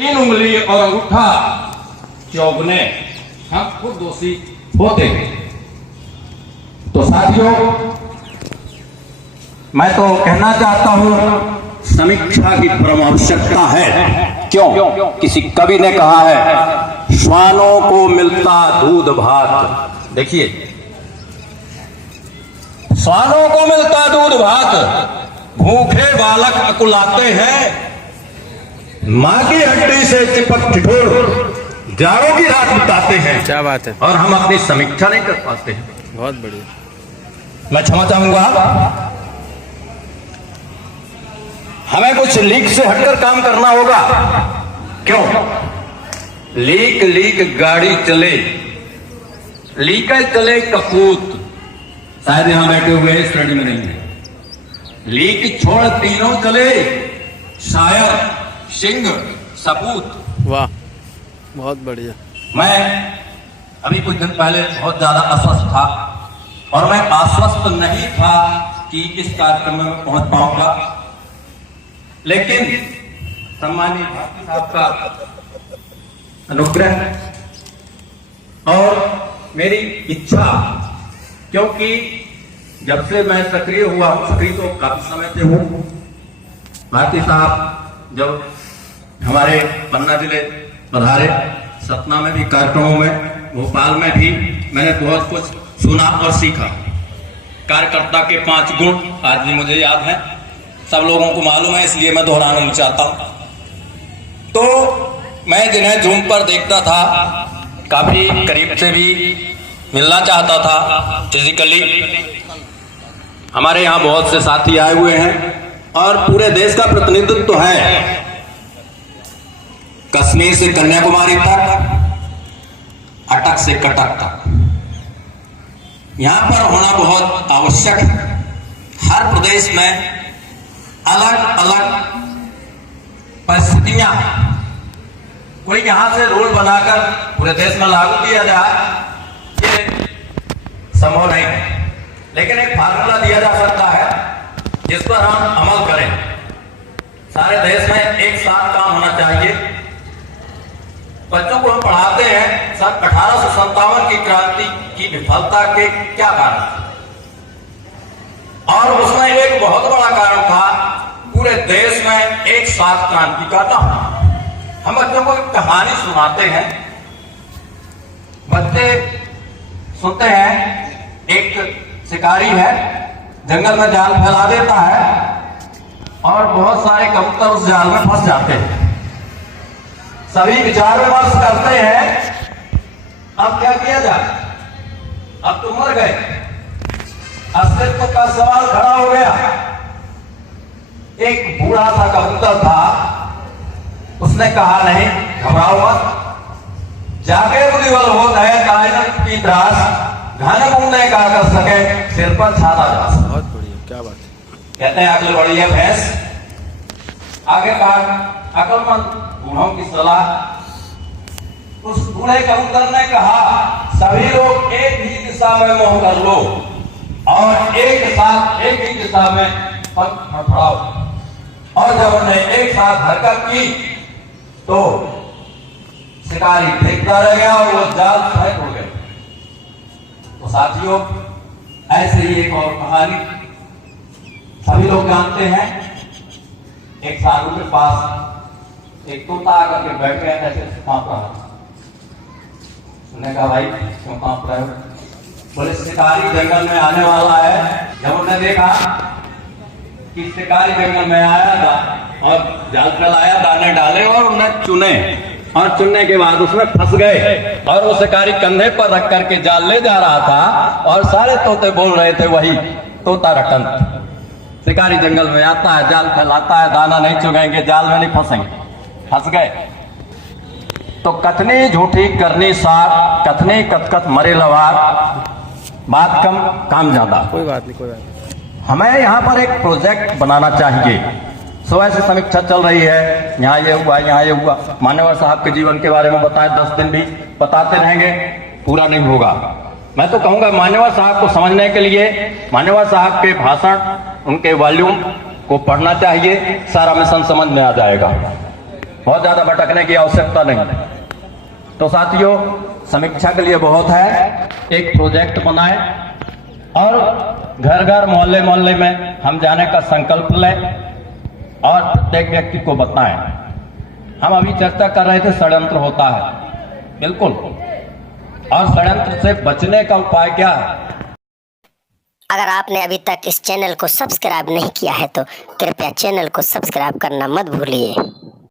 तीन उंगली और अंगूठा चौगने हम खुद दोषी होते हैं। तो साथियों, मैं तो कहना चाहता हूं समीक्षा की परम आवश्यकता है। क्यों? किसी कवि ने कहा है, श्वानों को मिलता दूध भात। देखिए, श्वानों को मिलता दूध भात, भूखे बालक अकुलाते हैं, माँ की हड्डी से चिपक ठिठुर जाड़ों की रात बिताते हैं। क्या बात है। और हम अपनी समीक्षा नहीं कर पाते हैं। बहुत बढ़िया। मैं क्षमा चाहूंगा, हमें कुछ लीक से हटकर काम करना होगा। क्यों? लीक गाड़ी चले, लीक चले कपूत, शायद यहां बैठे हुए स्टडी में नहीं है। लीक छोड़ तीनों चले, शायर, सिंह, सपूत। वाह, बहुत बढ़िया। मैं अभी कुछ दिन पहले बहुत ज्यादा अस्वस्थ था और मैं आश्वस्त नहीं था कि इस कार्यक्रम में पहुंच पाऊंगा, लेकिन सम्मानीय भारती साहब का अनुग्रह और मेरी इच्छा, क्योंकि जब से मैं सक्रिय हुआ, सक्रिय तो काफी समय से हूं, भारती साहब जब हमारे पन्ना जिले पधारे, सतना में भी कार्यक्रमों में, भोपाल में भी मैंने बहुत कुछ सुना और सीखा। कार्यकर्ता के 5 गुण आज भी मुझे याद हैं, सब लोगों को मालूम है, इसलिए मैं दोहराना नहीं चाहता हूं। तो मैं जिन्हें जूम पर देखता था, काफी करीब से भी मिलना चाहता था फिजिकली। हमारे यहाँ बहुत से साथी आए हुए हैं और पूरे देश का प्रतिनिधित्व है, कश्मीर से कन्याकुमारी तक, अटक से कटक तक। यहां पर होना बहुत आवश्यक है। हर प्रदेश में अलग अलग परिस्थितियां, कोई यहां से रूल बनाकर पूरे देश में लागू किया जाए, ये संभव नहीं है, लेकिन एक फार्मूला दिया जा सकता है जिस पर हम अमल करें। सारे देश में एक साथ काम होना चाहिए। बच्चों को हम पढ़ाते हैं सन 1857 की क्रांति की विफलता के क्या कारण, और उसमें एक बहुत बड़ा कारण था पूरे देश में एक साथ क्रांति का ना होना। हम बच्चों को एक कहानी सुनाते हैं, बच्चे सुनते हैं, एक शिकारी है, जंगल में जाल फैला देता है और बहुत सारे कबूतर उस जाल में फंस जाते हैं। सभी विचार विमर्श करते हैं, अब क्या किया जाए, अब तो मर गए, अस्तित्व का सवाल खड़ा हो गया। एक बूढ़ा सा कबूतर था, उसने कहा नहीं घबराओ मत, जाके बुद्धिबल होता है कायनात की त्रास, घन मुंडे का कर सके सिर पर छाता जा सके। बहुत बढ़िया, क्या बात है। कहते हैं अकल बड़ी है भैंस, आगे कहा अकलमंद बूढ़ों की सलाह। उस बूढ़े कबूतर ने कहा, सभी लोग एक ही दिशा में मुंह कर लो और एक साथ एक ही दिशा में पंख फड़फड़ाओ। और जब उन्होंने एक साथ हरकत की तो शिकारी देखता रह गया और वो जाल फेंक उड़ गए। तो साथियों, ऐसे ही एक और कहानी सभी लोग जानते हैं। एक साधु के पास एक तोता आकर के बैठ गया, ऐसे कांप रहा था। उसने कहा, भाई क्यों कांप रहे हो? बोले शिकारी जंगल में आने वाला है। जब उन्होंने देखा कि शिकारी जंगल में आया था और जाल फैलाया, दाने डाले और उन्हें चुने, और चुनने के बाद उसमें फंस गए और वो शिकारी कंधे पर रख करके जाल ले जा रहा था और सारे तोते बोल रहे थे वही तोता रटन। शिकारी जंगल में आता है, जाल फैलाता है, दाना नहीं चुगेंगे, जाल में नहीं फंसेंगे, फंस गए। तो कथनी झूठी करनी सार, कथनी कथकथ मरे लवार, बात कम काम ज्यादा। कोई बात नहीं, कोई बात नहीं। हमें यहाँ पर एक प्रोजेक्ट बनाना चाहिए। सुबह से समीक्षा चल रही है, यहाँ ये हुआ, यहाँ ये हुआ। मान्यवर साहब के जीवन के बारे में बताए, 10 दिन भी बताते रहेंगे, पूरा नहीं होगा। मैं तो कहूंगा मान्यवर साहब को समझने के लिए मान्यवर साहब के भाषण, उनके वॉल्यूम को पढ़ना चाहिए, सारा मिशन समझ में आ जाएगा। बहुत ज्यादा भटकने की आवश्यकता नहीं। तो साथियों, समीक्षा के लिए बहुत है, एक प्रोजेक्ट बनाए और घर घर मोहल्ले मोहल्ले में हम जाने का संकल्प लें और प्रत्येक व्यक्ति को बताएं। हम अभी चर्चा कर रहे थे षड्यंत्र होता है, बिल्कुल, और षड्यंत्र से बचने का उपाय क्या है। अगर आपने अभी तक इस चैनल को सब्सक्राइब नहीं किया है तो कृपया चैनल को सब्सक्राइब करना मत भूलिए।